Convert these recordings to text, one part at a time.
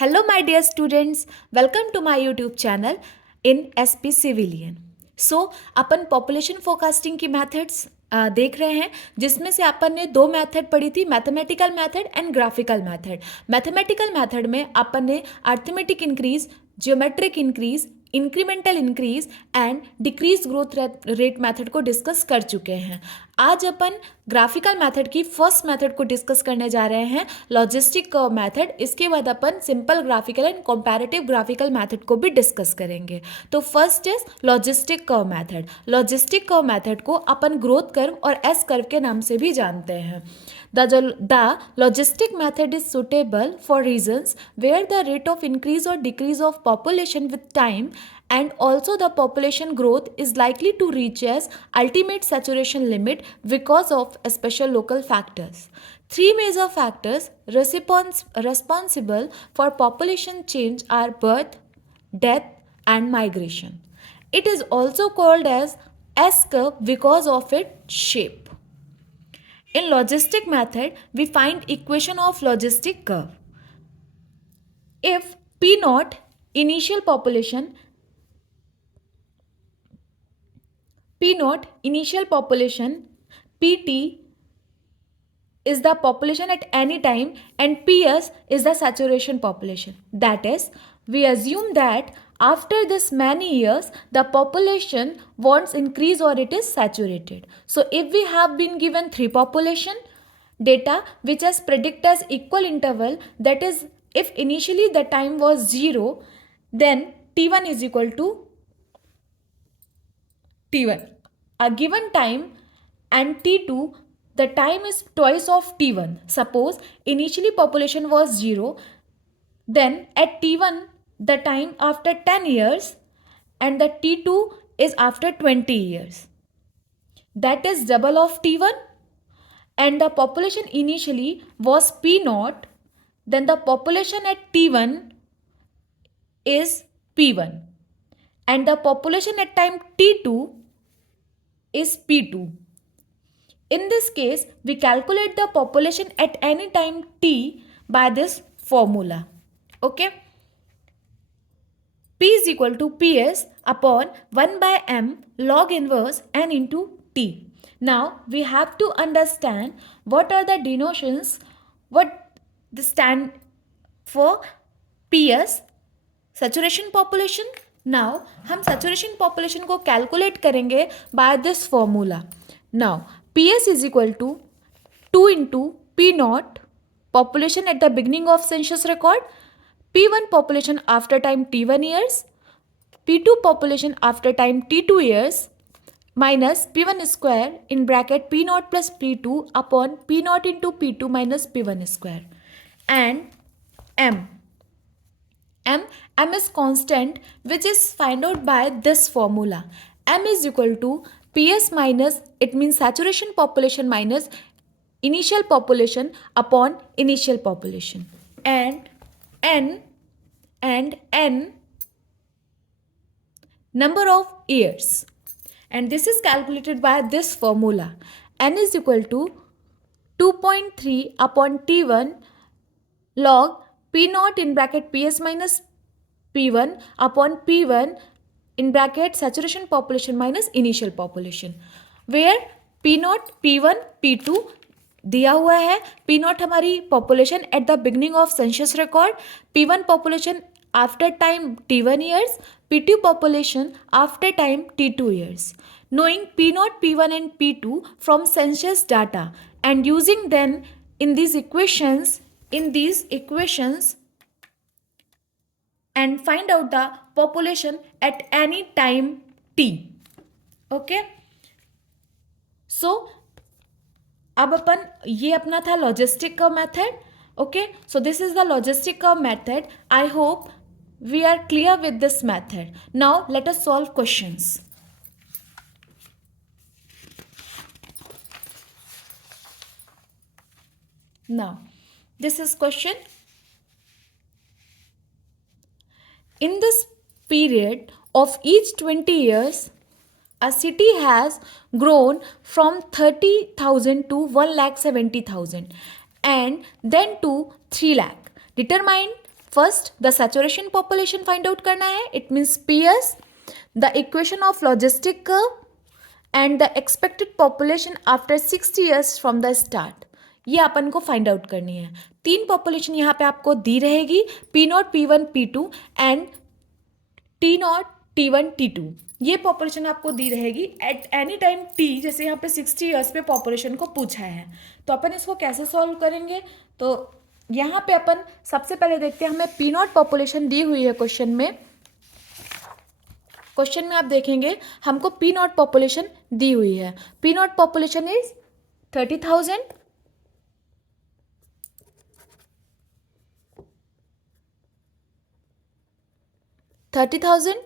Hello, my dear students. Welcome to my YouTube channel in SP Civilian. Upon population forecasting की methods देख रहे हैं, जिसमें से अपन ने दो मेथड पढ़ी थी, mathematical method and graphical method. Mathematical method में अपन ने arithmetic increase, geometric increase, incremental increase and decrease growth rate method को डिस्कस कर चुके हैं। आज अपन ग्राफिकल मेथड की फर्स्ट मेथड को डिस्कस करने जा रहे हैं, लॉजिस्टिक कर्व मेथड। इसके बाद अपन simple graphical and comparative graphical method को भी डिस्कस करेंगे। तो first is logistic curve method. Logistic curve method को अपन ग्रोथ कर्व और एस कर्व के नाम से भी जानते हैं। The logistic method is suitable for regions where the rate of increase or decrease of population with time and also the population growth is likely to reach as ultimate saturation limit because of special local factors. Three major factors responsible for population change are birth, death and migration. It is also called as S-curve because of its shape. In logistic method, we find equation of logistic curve. If P naught initial population Pt is the population at any time and Ps is the saturation population. That is, we assume that after this many years the population wants increase or it is saturated. So if we have been given three population data which has predict as equal interval, that is, if initially the time was 0, then T1 is equal to T1. A given time and T2, the time is twice of T1. Suppose initially population was 0, then at T1 the time after 10 years and the T2 is after 20 years. That is double of T1, and the population initially was P naught, then the population at T1 is P1 and the population at time T2 is P2. In this case, we calculate the population at any time t by this formula. Okay. P is equal to Ps upon 1 by m log inverse n into t. Now, we have to understand what are the denotions, what the stand for Ps, saturation population. Now, हम saturation population को calculate करेंगे by this formula. Now, Ps is equal to 2 into P naught, population at the beginning of census record, P1 population after time T1 years, P2 population after time T2 years, minus P1 square in bracket P naught plus P2 upon P naught into P2 minus P1 square, and M is constant, which is find out by this formula. M is equal to Ps minus, it means saturation population minus initial population upon initial population, and N number of years, and this is calculated by this formula. N is equal to 2.3 upon T1 log P naught in bracket Ps minus P1 upon P1 in bracket saturation population minus initial population, where P naught, P1, P2 दिया हुआ है. P naught हमारी population at the beginning of census record, P1 population after time T1 years, P2 population after time T2 years. Knowing P naught, P1 and P2 from census data and using them in these equations and find out the population at any time t. Okay, so अब अपन ये अपना था logistic curve method. Okay, so this is the logistic curve method. I hope we are clear with this method. Now let us solve questions. Now, this is question. In this period of each 20 years, a city has grown from 30,000 to 1,70,000 and then to 3 lakh. Determine first the saturation population find out करना है, it means PS, the equation of logistic curve and the expected population after 60 years from the start, ये अपन को find out करनी है। तीन population यहाँ पे आपको दी रहेगी, P0, P1, P2 and T0, T1, T2, ये पॉपुलेशन आपको दी रहेगी एट एनी टाइम T, जैसे यहाँ पे 60 ईयर्स पे पॉपुलेशन को पूछा है। तो अपन इसको कैसे सॉल्व करेंगे, तो यहाँ पे अपन सबसे पहले देखते हैं, हमें P0 पॉपुलेशन दी हुई है क्वेश्चन में। क्वेश्चन में आप देखेंगे हमको P0 पॉपुलेशन दी हुई है। P0 population is 30,000,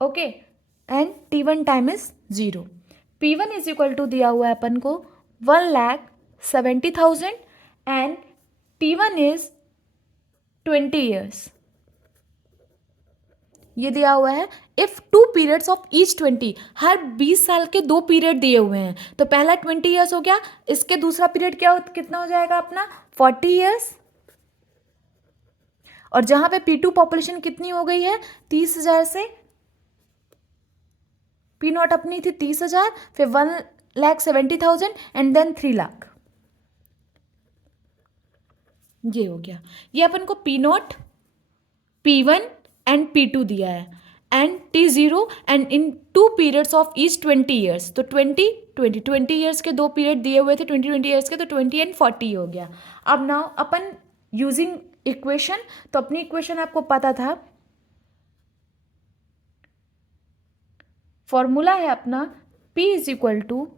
okay, and T1 time is 0। P1 is equal to दिया हुआ है अपन को 1,70,000 एंड T1 इज 20 ईयर्स, ये दिया हुआ है। इफ 2 पीरियड्स ऑफ ईच 20, हर 20 साल के 2 पीरियड दिए हुए हैं, तो पहला 20 ईयर्स हो गया, इसके दूसरा पीरियड कितना हो जाएगा अपना 40 ईयर्स। और जहां पे P2 पॉपुलेशन कितनी हो गई है 30,000 से, P0 अपनी थी 30,000, फिर 1,70,000 एंड देन 3 लाख, ये हो गया। ये अपन को P0, P1 एंड P2 दिया है and T0 and in 2 periods of each 20 years, तो 20 ईयर्स के 2 पीरियड दिए हुए थे, 20 ईयर्स के, तो 20 एंड 40 हो गया। अब नाउ अपन यूजिंग इक्वेशन, तो अपनी इक्वेशन आपको पता था, फॉर्मूला है अपना P is equal to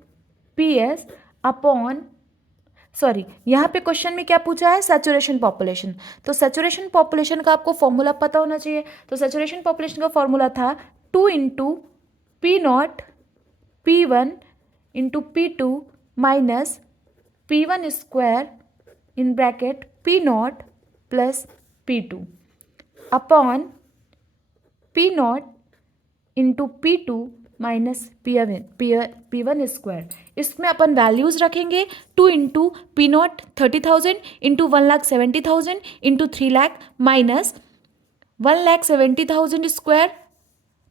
PS upon, sorry यहाँ पे क्वेश्चन में क्या पूछा है, सैचुरेशन पॉपुलेशन, तो सैचुरेशन पॉपुलेशन का आपको फॉर्मूला पता होना चाहिए। तो सैचुरेशन पॉपुलेशन का फॉर्मूला था 2 into P0 P1 into P2 minus P1 square in bracket P0 plus P2 upon P0 into P2 minus P1 square. इसमें अपन वैल्यूज रखेंगे, 2 into P0 30,000 into 1,70,000 into 3 lakh minus 1,70,000 square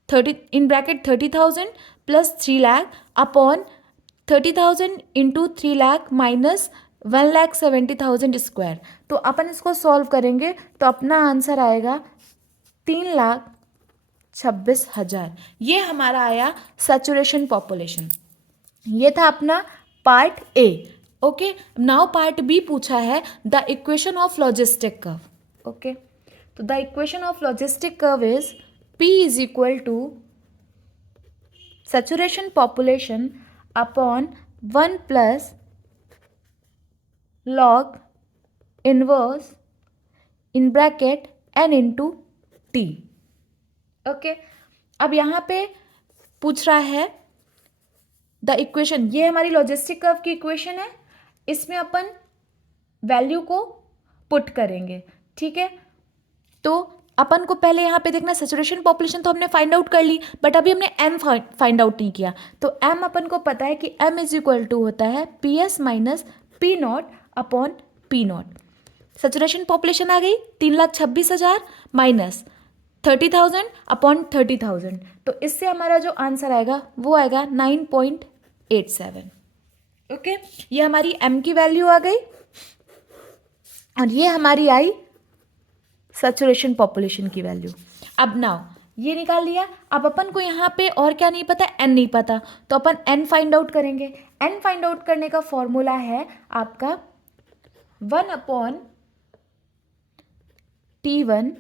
30 in bracket 30,000 plus 3 lakh upon 30,000 into 3 lakh minus 1,70,000 square. तो अपन इसको solve करेंगे तो अपना answer आएगा 3,26,000। ये हमारा आया सैचुरेशन पॉपुलेशन। ये था अपना part A. Okay, now part B पूछा है the equation of logistic curve. Okay, तो the equation of logistic curve is P is equal to saturation population upon 1 plus log inverse in bracket n into T. ओके, अब यहाँ पे पूछ रहा है द इक्वेशन, ये हमारी लॉजिस्टिक कर्व की इक्वेशन है, इसमें अपन वैल्यू को पुट करेंगे। ठीक है, तो अपन को पहले यहाँ पे देखना, सैचुरेशन पॉपुलेशन तो हमने फाइंड आउट कर ली, बट अभी हमने m फाइंड आउट नहीं किया। तो m अपन को पता है कि m इज इक्वल टू होता है PS minus P0 upon P0। Saturation population आ गई 3,26,000 माइनस 30,000 अपॉन 30,000, तो इससे हमारा जो आंसर आएगा वो आएगा 9.87। ओके, ये हमारी m की वैल्यू आ गई और ये हमारी आई सैचुरेशन पॉपुलेशन की वैल्यू। अब नाउ ये निकाल लिया। अब अपन को यहाँ पे और क्या नहीं पता, n नहीं पता, तो अपन n फाइंड आउट करेंगे। n फाइंड आउट करने का फॉर्मूला है आपका 1 upon T1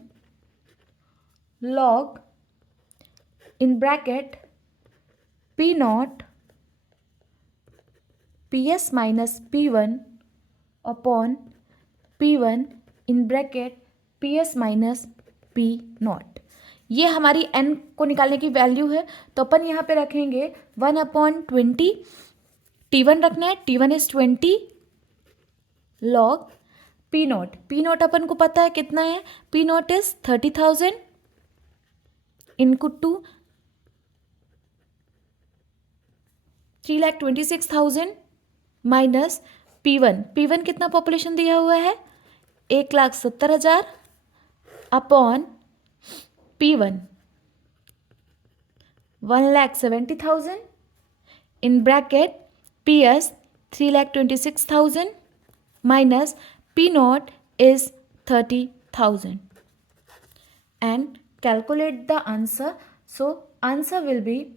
log in bracket P0 PS minus P1 upon P1 in bracket PS minus P0। ये हमारी n को निकालने की वैल्यू है, तो अपन यहाँ पे रखेंगे 1 अपॉन 20, T1 रखना है, T1 is 20 log P0। P0 अपन को पता है कितना है, P0 is 30,000 into 2 3,26,000 minus P1 कितना पॉपुलेशन दिया हुआ है 1,70,000 upon P1 1,70,000 in bracket PS 3,26,000 minus P0 is 30,000 and calculate the answer. So answer will be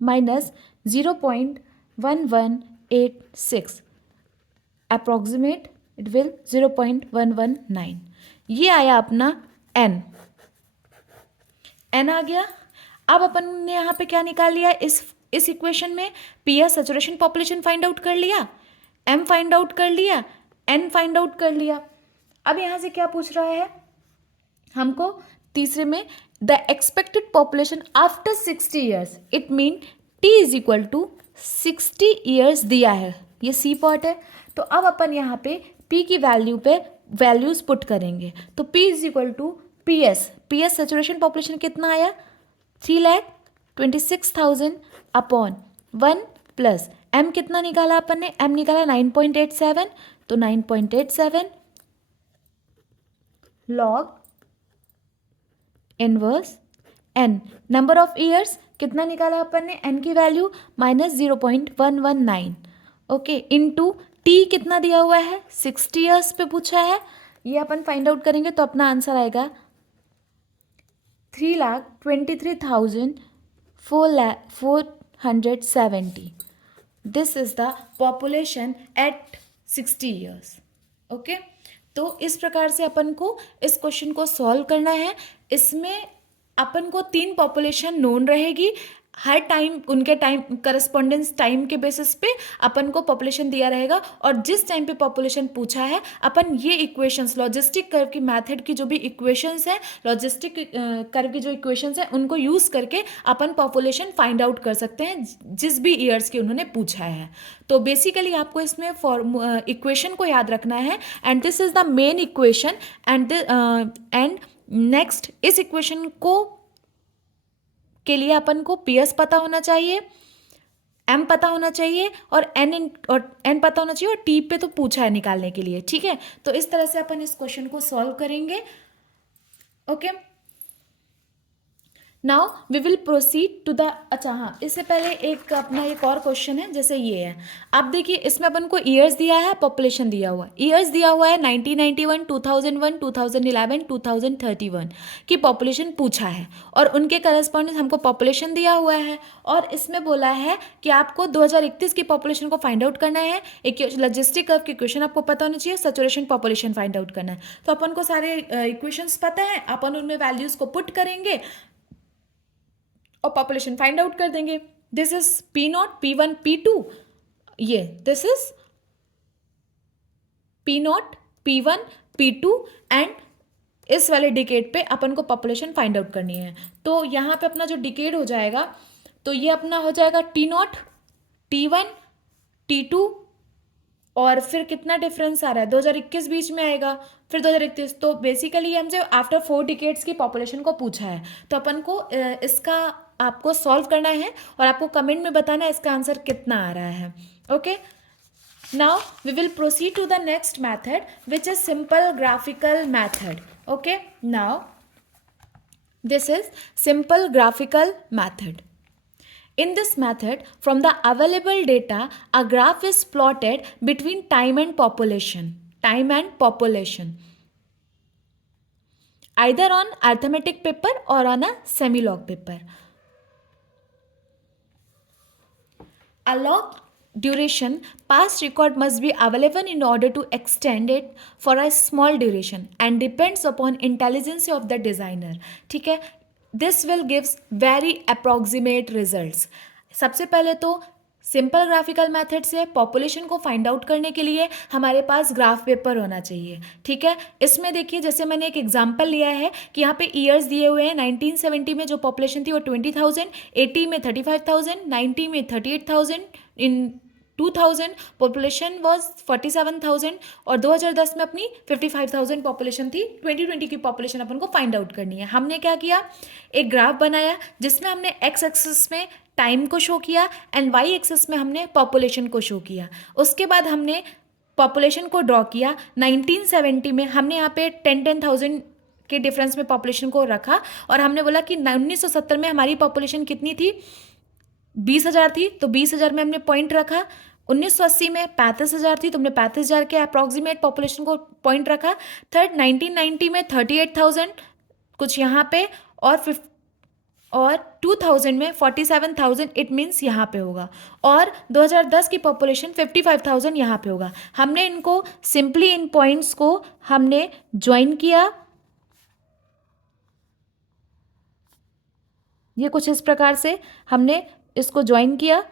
minus 0.1186, approximate it will 0.119. ये आया अपना n आ गया. अब अपन ने यहाँ पे क्या निकाल लिया, इस इक्वेशन में PS saturation population find out कर लिया, एम फाइंड आउट कर लिया, एन फाइंड आउट कर लिया. अब यहाँ से क्या पूछ रहा है हमको तीसरे में, the expected population after 60 years, it mean T is equal to 60 years दिया है, ये सी पार्ट है. तो अब अपन यहाँ पे पी की वैल्यू पे वैल्यूज पुट करेंगे. तो P is equal to PS saturation population कितना आया 3,26,000 अपॉन 1 प्लस एम कितना निकाला अपन ने, एम निकाला 9.87. तो 9.87 log inverse N, number of years कितना निकाला अपन ने, एन की value minus 0.119. Okay, into T कितना दिया हुआ है 60 ईयर्स पे पूछा है, ये अपन फाइंड आउट करेंगे. तो अपना आंसर आएगा 3,23,470. This is the population at 60 years. Okay, तो इस प्रकार से अपन को इस क्वेश्चन को सॉल्व करना है. इसमें अपन को 3 पॉपुलेशन नोन रहेगी, हर टाइम उनके टाइम करस्पॉन्डेंस टाइम के बेसिस पे अपन को पॉपुलेशन दिया रहेगा. और जिस टाइम पे पॉपुलेशन पूछा है अपन ये इक्वेशंस, लॉजिस्टिक कर्व की मेथड की जो भी इक्वेशंस है, लॉजिस्टिक कर्व की जो इक्वेशंस है उनको यूज़ करके अपन पॉपुलेशन फाइंड आउट कर सकते हैं जिस भी ईयर्स की उन्होंने पूछा है. तो बेसिकली आपको इसमें इक्वेशन को याद रखना है, and this is the main equation. And next, इस इक्वेशन को के लिए अपन को पीएस पता होना चाहिए, एम पता होना चाहिए और एन पता होना चाहिए, और टी पे तो पूछा है निकालने के लिए. ठीक है, तो इस तरह से अपन इस क्वेश्चन को सॉल्व करेंगे. Okay, now we will proceed to the, अच्छा हाँ, इससे पहले अपना एक और क्वेश्चन है, जैसे ये है. आप देखिए इसमें अपन को ईयर्स दिया है, पॉपुलेशन दिया हुआ है. ईयर्स दिया हुआ है 1991, 2001, 2011, 2031 की पॉपुलेशन पूछा है, और उनके करस्पॉन्डिंग हमको पॉपुलेशन दिया हुआ है. और इसमें बोला है कि आपको 2031 की पॉपुलेशन को फाइंड आउट करना है. एक लॉजिस्टिक कर्व की इक्वेशन आपको पता होनी चाहिए, सैचुरेशन पॉपुलेशन फाइंड आउट करना है. तो अपन को सारे इक्वेशंस पता है, अपन उनमें वैल्यूज को पुट करेंगे और पॉपुलेशन फाइंड आउट कर देंगे. This is P0, P1, P2, ये this is P0, P1, P2, and इस वाले डिकेड पे अपन को पॉपुलेशन फाइंड आउट करनी है. तो यहाँ पे अपना जो डिकेड हो जाएगा, तो ये अपना हो जाएगा T0, T1, T2, और फिर कितना डिफरेंस आ रहा है 2021 बीच में आएगा, फिर 2031. तो बेसिकली हमसे आफ्टर 4 डिकेड्स की पॉपुलेशन को पूछा है. तो अपन को इसका आपको सॉल्व करना है और आपको कमेंट में बताना है इसका आंसर कितना आ रहा है. Okay, now we will proceed to the next method which is simple graphical method. Okay, now this is simple graphical method. In this method, from the available data, a graph is plotted between time and population. Either on arithmetic paper or on a semi-log paper. A log duration past record must be available in order to extend it for a small duration and depends upon intelligence of the designer. ठीक है, this will gives very approximate results. सबसे पहले तो simple graphical method से population को find out करने के लिए हमारे पास ग्राफ पेपर होना चाहिए. ठीक है, इसमें देखिए जैसे मैंने एक एग्जांपल लिया है कि यहाँ पे ईयर्स दिए हुए हैं. 1970 में जो पॉपुलेशन थी वो 20,000, 80 में 35,000, 90 में 38,000, इन 2000 पॉपुलेशन वॉज 47,000, और 2010 में अपनी 55,000 पॉपुलेशन थी. 2020 की पॉपुलेशन अपन को फाइंड आउट करनी है. हमने क्या किया, एक ग्राफ बनाया जिसमें हमने एक्स एक्सिस में टाइम को शो किया एंड वाई एक्सिस में हमने पॉपुलेशन को शो किया. उसके बाद हमने पॉपुलेशन को ड्रॉ किया. 1970 में हमने यहाँ पे 10,000 के डिफरेंस में पॉपुलेशन को रखा और हमने बोला कि 1970 में हमारी पॉपुलेशन कितनी थी, 20,000 थी, तो 20,000 में हमने पॉइंट रखा। 1980 में 35,000 थी, तो हमने 35,000 के अप्रॉक्सीमेट पॉपुलेशन को पॉइंट रखा। थर्ड 1990 में 38,000 कुछ यहाँ पे, और 2000 में 47,000, इट मीन्स यहाँ पे होगा। और 2010 की पॉपुलेशन 55,000 यहाँ पे होगा। हमने इनको सिंपली इन पॉइंट्स को हमने ज्वाइन किया, ये कुछ इस प्रकार से हमने इसको ज्वाइन किया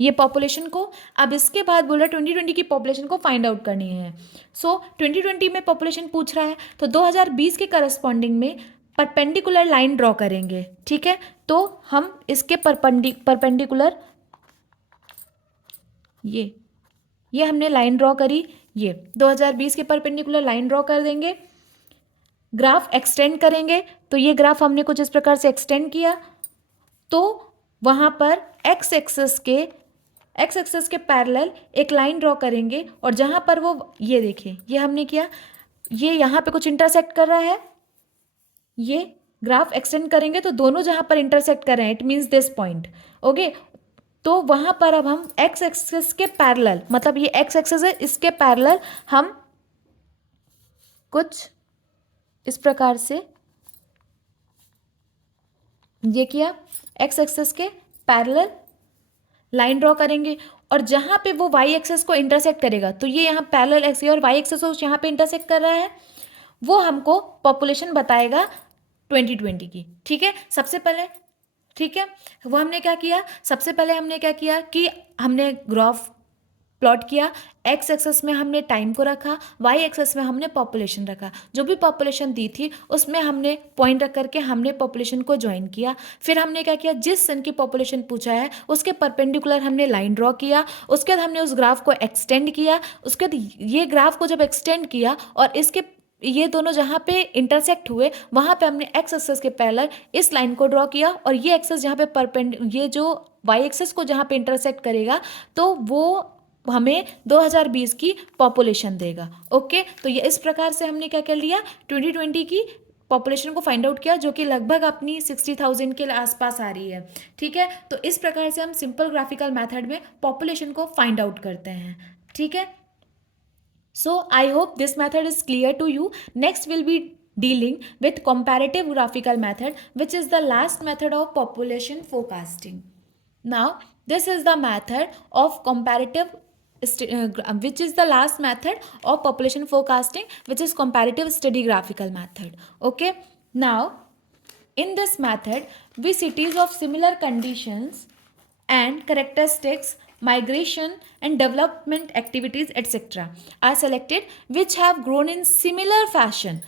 ये पॉपुलेशन को। अब इसके बाद बोला 2020 की पॉपुलेशन को फाइंड आउट करनी है। सो 2020 में पॉपुलेशन पूछ रहा है, तो 2020 के करस्पॉन्डिंग में परपेंडिकुलर लाइन ड्रॉ करेंगे, ठीक है। तो हम इसके परपेंडिकुलर ये हमने लाइन ड्रॉ करी, ये 2020 के परपेंडिकुलर लाइन ड्रॉ कर देंगे। ग्राफ एक्सटेंड करेंगे, तो ये ग्राफ हमने कुछ इस प्रकार से एक्सटेंड किया, तो वहाँ पर एक्स एक्सिस के पैरेलल एक लाइन ड्रॉ करेंगे, और जहाँ पर वो ये देखिए ये हमने किया, ये यहाँ पे कुछ इंटरसेक्ट कर रहा है, ये ग्राफ एक्सटेंड करेंगे तो दोनों जहाँ पर इंटरसेक्ट कर रहे हैं, it means this point, okay. तो वहाँ पर अब हम एक्स एक्सिस के पैरेलल, मतलब ये एक्स एक्सिस है, इसके पैरेलल हम कुछ इस प्रकार से ये किया, एक्स एक्सिस के पैरेलल लाइन ड्रॉ करेंगे, और जहाँ पे वो वाई एक्सिस को इंटरसेक्ट करेगा, तो ये यहाँ पैरेलल एक्स और वाई एक्सिस यहाँ पे इंटरसेक्ट कर रहा है, वो हमको पॉपुलेशन बताएगा 2020 की, ठीक है। सबसे पहले, ठीक है, वो हमने क्या किया, सबसे पहले हमने क्या किया कि हमने ग्राफ प्लॉट किया, एक्स एक्सेस में हमने टाइम को रखा, वाई एक्सेस में हमने पॉपुलेशन रखा, जो भी पॉपुलेशन दी थी उसमें हमने पॉइंट रख करके हमने पॉपुलेशन को ज्वाइन किया। फिर हमने क्या किया, जिस सन की पॉपुलेशन पूछा है उसके परपेंडिकुलर हमने लाइन ड्रॉ किया, उसके बाद हमने उस ग्राफ को एक्सटेंड किया, उसके बाद ये ग्राफ को जब एक्सटेंड किया और इसके ये दोनों जहाँ पे इंटरसेक्ट हुए वहाँ पे हमने एक्स एक्सेस के पैरेलल इस लाइन को ड्रॉ किया, और ये एक्सेस जहाँ पे ये जो वाई एक्सेस को जहाँ पे इंटरसेक्ट करेगा तो वो हमें 2020 की पॉपुलेशन देगा, ओके। तो ये इस प्रकार से हमने क्या कर लिया, 2020 की पॉपुलेशन को फाइंड आउट किया, जो कि लगभग अपनी 60,000 के आसपास आ रही है, ठीक है। तो इस प्रकार से हम सिंपल ग्राफिकल मेथड में पॉपुलेशन को फाइंड आउट करते हैं, ठीक है। So I hope this method is clear to you. Next we'll be dealing with comparative graphical method, which is the last method of population forecasting. Now this is the method of which is the last method of population forecasting, which is comparative study graphical method, okay. Now in this method we cities of similar conditions and characteristics, migration and development activities etc. are selected which have grown in similar fashion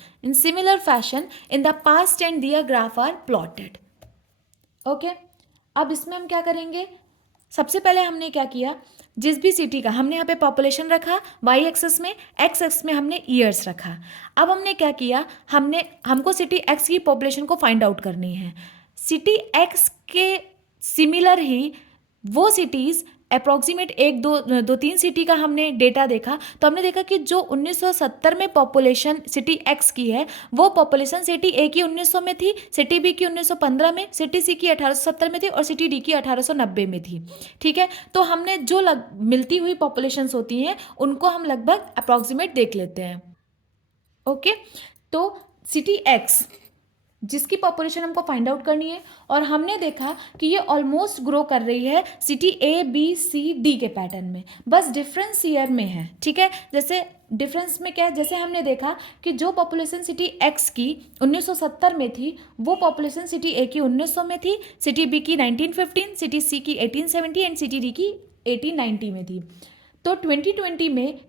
in the past and their graph are plotted, okay. अब इसमें हम क्या करेंगे, सबसे पहले हमने क्या किया, जिस भी सिटी का हमने यहाँ पे पॉपुलेशन रखा वाई एक्सेस में, एक्स एक्स में हमने ईयर्स रखा। अब हमने क्या किया, हमको सिटी एक्स की पॉपुलेशन को फाइंड आउट करनी है। सिटी एक्स के सिमिलर ही वो सिटीज़ अप्रॉक्सीमेट एक दो तीन सिटी का हमने डेटा देखा, तो हमने देखा कि जो 1970 में पॉपुलेशन सिटी एक्स की है वो पॉपुलेशन सिटी ए की 1900 में थी, सिटी बी की 1915 में, सिटी सी की 1870 में थी और सिटी डी की 1890 में थी, ठीक है। तो हमने जो मिलती हुई पॉपुलेशंस होती हैं उनको हम लगभग अप्रॉक्सीमेट देख लेते हैं, ओके। तो सिटी एक्स जिसकी पॉपुलेशन हमको फाइंड आउट करनी है, और हमने देखा कि ये ऑलमोस्ट ग्रो कर रही है city A B C D के पैटर्न में, बस डिफरेंस ईयर में है, ठीक है। जैसे डिफरेंस में क्या है, जैसे हमने देखा कि जो पॉपुलेशन सिटी एक्स की 1970 में थी वो पॉपुलेशन सिटी ए की 1900 में थी, सिटी बी की 1915, सिटी सी की 1870 एंड सिटी डी की 1890 में थी। तो 2020 में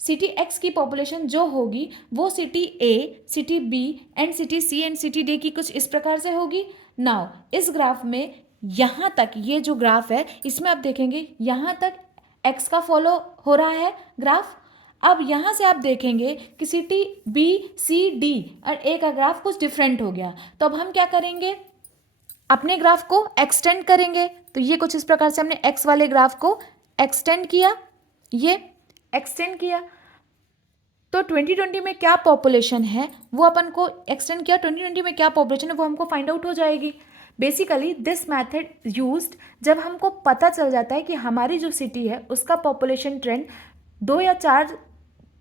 सिटी एक्स की पॉपुलेशन जो होगी वो city A, city B and city C and city D की कुछ इस प्रकार से होगी। नाउ इस ग्राफ में यहाँ तक ये जो ग्राफ है इसमें आप देखेंगे यहाँ तक एक्स का फॉलो हो रहा है ग्राफ। अब यहाँ से आप देखेंगे कि सिटी बी सी डी और ए का ग्राफ कुछ डिफरेंट हो गया, तो अब हम क्या करेंगे, अपने ग्राफ को एक्सटेंड करेंगे। तो ये कुछ इस प्रकार से हमने एक्स वाले ग्राफ को एक्सटेंड किया, ये एक्सटेंड किया, तो 2020 में क्या पॉपुलेशन है वो अपन को एक्सटेंड किया, 2020 में क्या पॉपुलेशन है वो हमको फाइंड आउट हो जाएगी। बेसिकली दिस मैथड यूज्ड जब हमको पता चल जाता है कि हमारी जो सिटी है उसका पॉपुलेशन ट्रेंड 2 या 4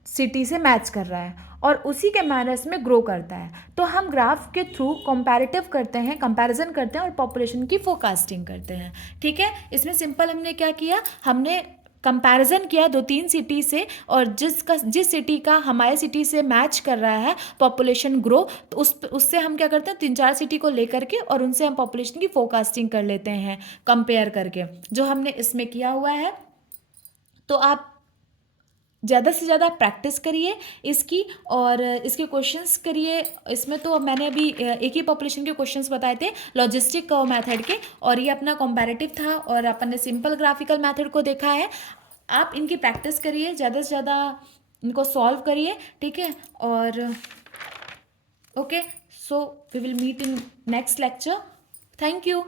सिटी से मैच कर रहा है और उसी के मैनर्स में ग्रो करता है, तो हम ग्राफ के थ्रू कंपैरेटिव करते हैं, कंपैरिजन करते हैं और पॉपुलेशन की फोरकास्टिंग करते हैं। ठीक है, इसमें सिंपल हमने क्या किया, हमने कंपैरिजन किया 2-3 सिटी से और जिस सिटी का हमारे सिटी से मैच कर रहा है पॉपुलेशन ग्रो, तो उससे हम क्या करते हैं 3-4 सिटी को लेकर के और उनसे हम पॉपुलेशन की फोरकास्टिंग कर लेते हैं कंपेयर करके, जो हमने इसमें किया हुआ है। तो आप ज़्यादा से ज़्यादा प्रैक्टिस करिए इसकी और इसके क्वेश्चंस करिए। इसमें तो मैंने अभी एक ही पॉपुलेशन के क्वेश्चंस बताए थे लॉजिस्टिक मेथड के, और ये अपना कंपैरेटिव था और अपन ने सिंपल ग्राफिकल मेथड को देखा है। आप इनकी प्रैक्टिस करिए, ज़्यादा से ज़्यादा इनको सॉल्व करिए। ठीक है, और okay, so we will meet in next lecture. Thank you.